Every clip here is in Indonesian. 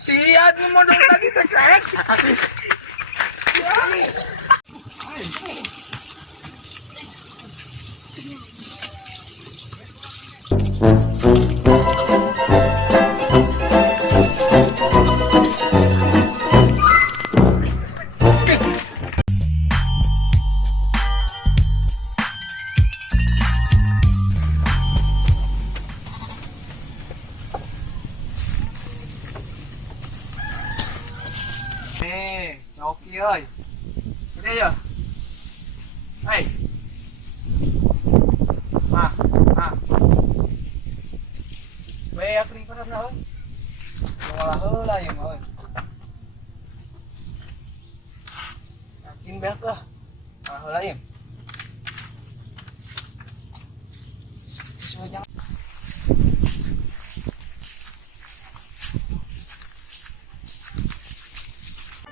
Siap nih modal tadi terkait. Oke ơi. Đây giờ. Đây. Về aku ni pada dah. Ngolah heula ya mah. Yakin beak lah. Ngolah heula ya. Jangan.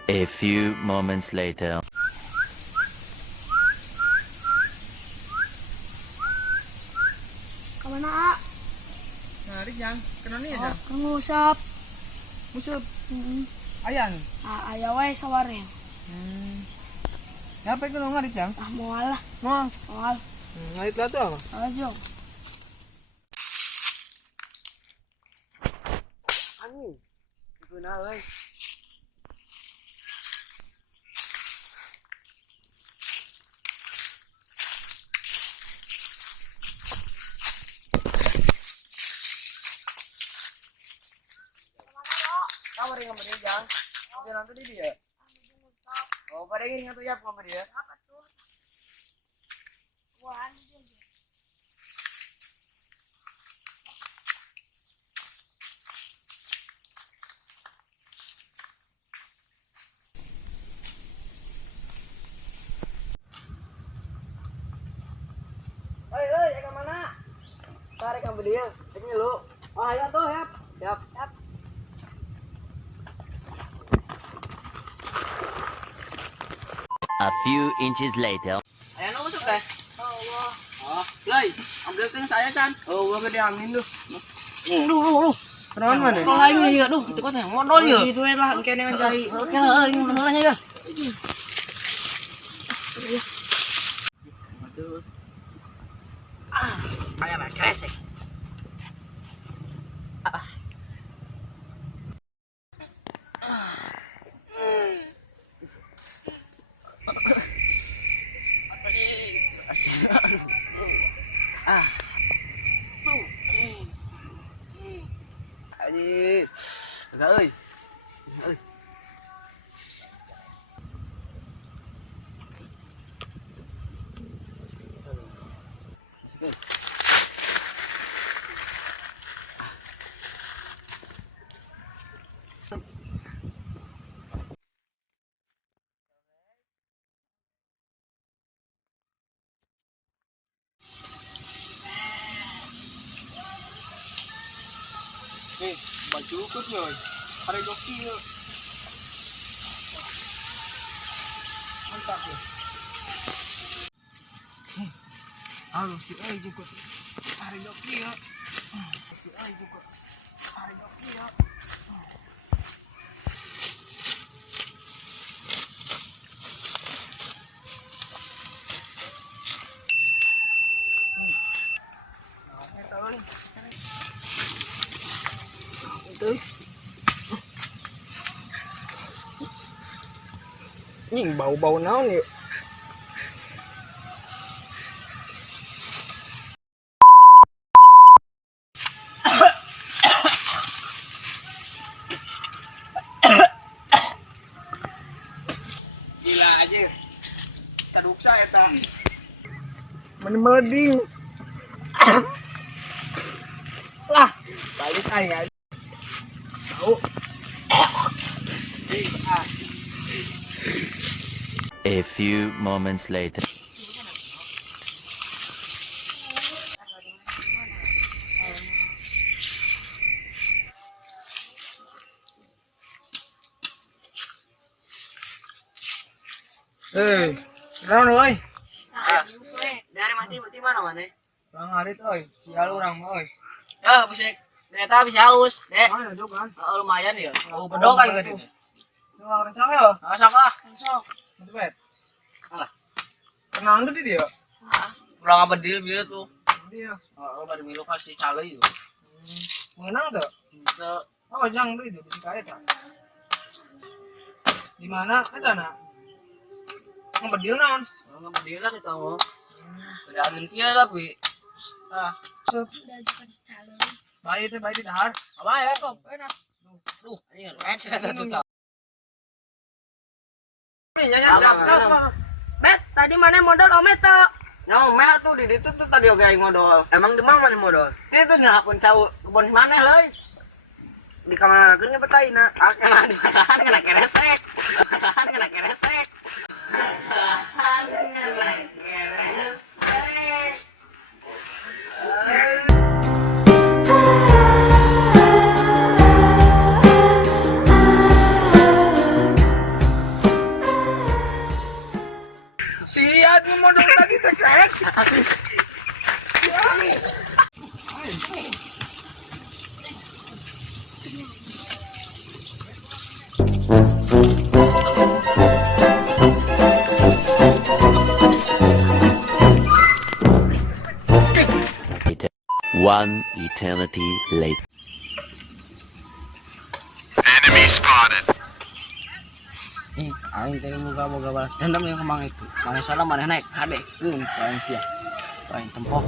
A few moments later. Kemana, A? Narik yang kena ni aja. Ngusap. Musuh. Ayan. Aya wae saware. Apa itu ngarit yang? Moal lah. Moal. Ngarit lah tu apa? Ajo. Angin. Guna euy. Kamar yang dia jang. Dia nanti di dia. Oh, pada ini ngatu ya kamar dia. Apa tuh? Wan dia. Hei, ke mana? Tarik kamar dia. Ini lu. Oh, ayo tuh, Yap. Yap. A few inches later. Ayan na usap deh. Allah. Oh, Lay, ambilkan saya Chan. Oh, gua gede angin tuh. Duh. Kenalan mana? Kalau lain ya, duh, itu kota yang modal ya. Itu lah, kene yang cari. Oke lah, ini masalahnya ya. Aduh. Kayak nak kresek. Aji, enggak euy. Nih, baju cukup nih. Hari doki ya. Mantap ya. Halo si ai juga. Hari doki ya. Si ai juga. Hari doki ya. Nhìn bầu nó nhiều. Gila aja. Taduksa eta. Menmeding. Lah, balik aja. Tahu. A few moments later. Naon euy? Dari mati mana mana? Bang hari tuh euy, sial urang mah euy. Ya bisa. Ternyata bisa haus, dek. Mana duduk kan? Lumayan ya. Bedog kan tadi. Lu orang came yo. Sok lah. Sok. Itu bet. Alah. Kenal tuh dia. Ulang apa deal bieu tuh. Dia. Baru milu kasih cale itu. Mengenang tuh. Oh, jang tuh itu di kaya tak. Di mana eta na? Ngebedil naon? Ngebedil lah kita mau. Udah angin kia tapi. Bayi teh bayi di dahar. Apa ya kok? Enak. Duh, ini kan tuh. Bet, tadi mana modal omet tuh? Meh tuh di ditu tuh tadi oge aing modal. Emang di mana modal? Itu nih pun cau kebon mana leuy. Di kamar akeun nya betaina. Kena di marahan kena keresek. Kena keresek. Siat nu modal tadi teh kan. One eternity later. Aing tadi moga balas dendam yang kemang itu. Mana salah mana naik hade. Paling sia. Paling tempok.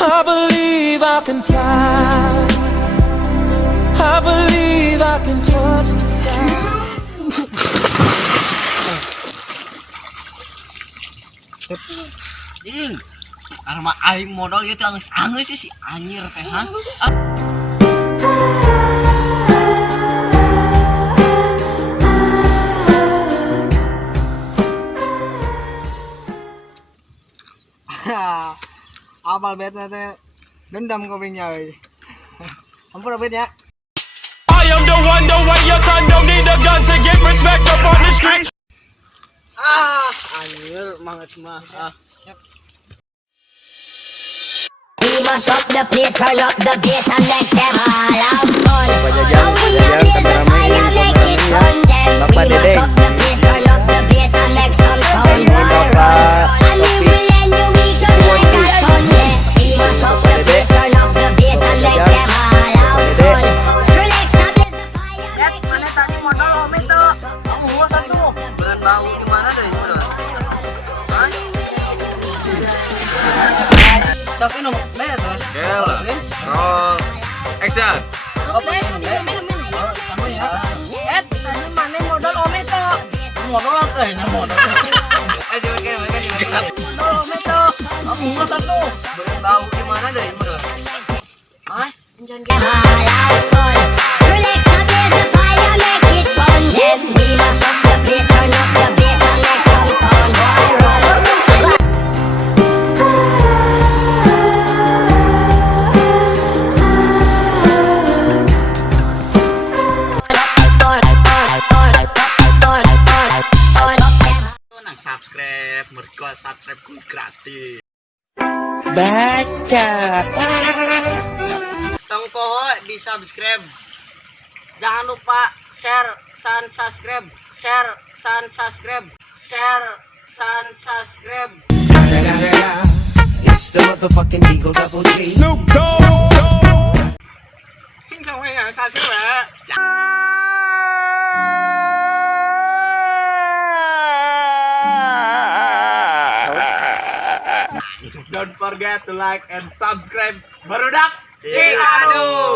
I believe I can fly. I believe I can touch the sky. Ding. Karena aing modal itu angeus sih si anjir teh ha. Apal bet teh dendam kopingnya euy. Ampun bet ya. I am the one your son don't need a gun to get respect up on the street. Anjir banget mah. We must up the place, turn up the bass and make them all have fun. And we a blaze the fire, make it fun. Then we must up the place, turn up the bass and make some sound. Boy, run. And we will end your week just like a Sunday. We must up the place, turn up the bass and make them all have fun. Relax and blaze the fire, make it fun. Tadi modal omet tuh. Kamu gua satu. Beran bau di mana deh itu? Tapi no, bener tuh. Roll. Action. Bet, tadi mana modal omet tuh? Modal apa ya modal? Modal omet tuh. Kamu gua satu. Beran bau di mana deh itu? Them all have fun. Relax and blaze the fire, make it fun. Then we must up the place, turn up the bass and make some sound. Boy, run. Subscribe, mereka subscribe gratis. Tongkoho di subscribe. Jangan lupa share, subscribe. It's the motherfucking Eagle Double G. Snoop Dogg. Xin chào mọi người, subscribe. Don't forget to like and subscribe. Barudak. Cikadu.